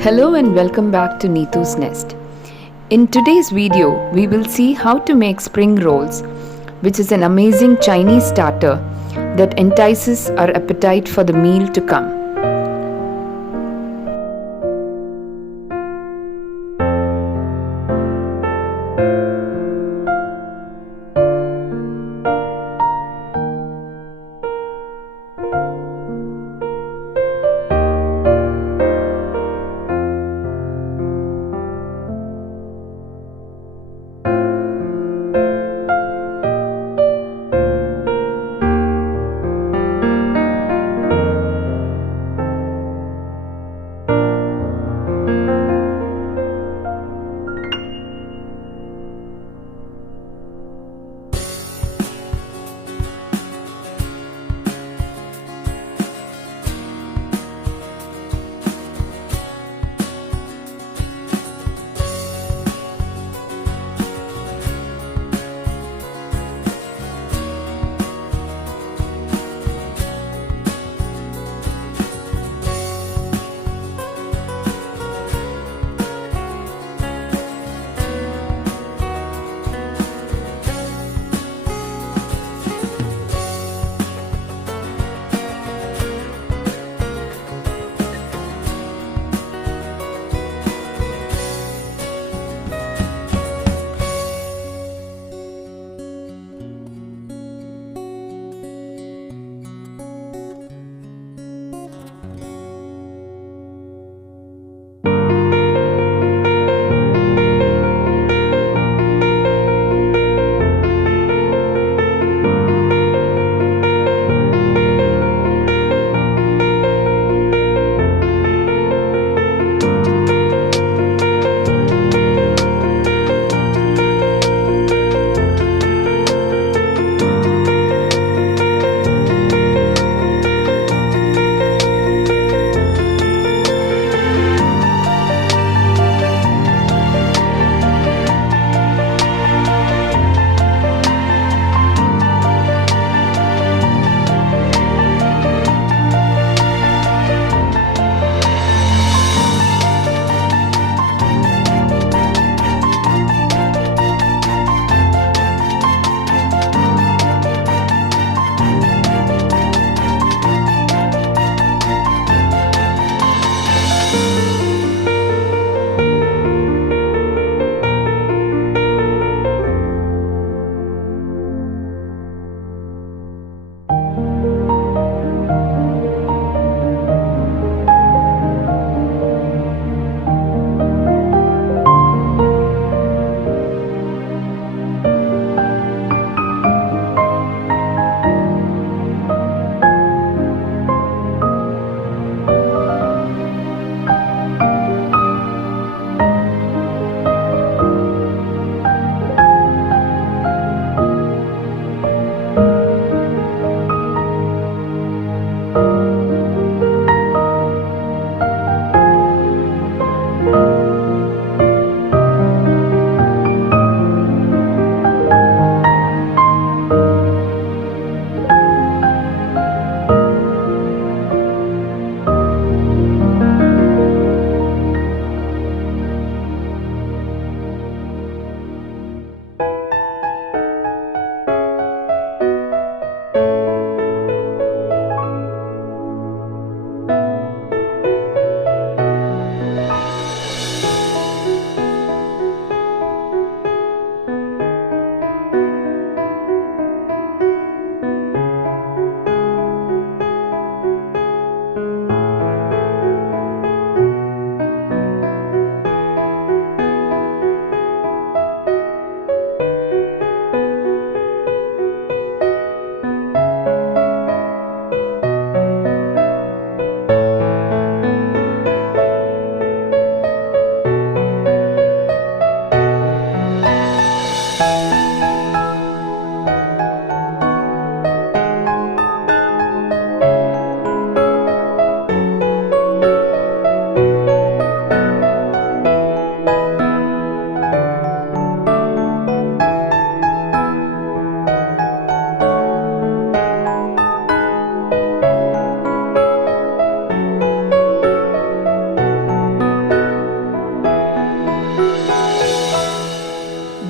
Hello and welcome back to Neethu's Nest. In today's video, we will see how to make spring rolls, which is an amazing Chinese starter that entices our appetite for the meal to come.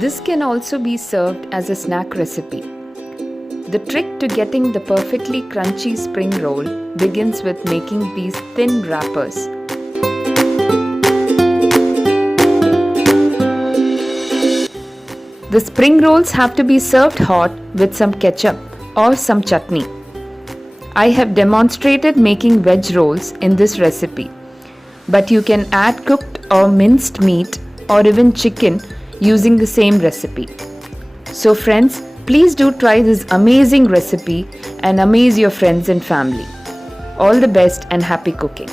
This can also be served as a snack recipe. The trick to getting the perfectly crunchy spring roll begins with making these thin wrappers. The spring rolls have to be served hot with some ketchup or some chutney. I have demonstrated making veg rolls in this recipe, but you can add cooked or minced meat or even chicken using the same recipe. So friends, please do try this amazing recipe and amaze your friends and family. All the best and happy cooking.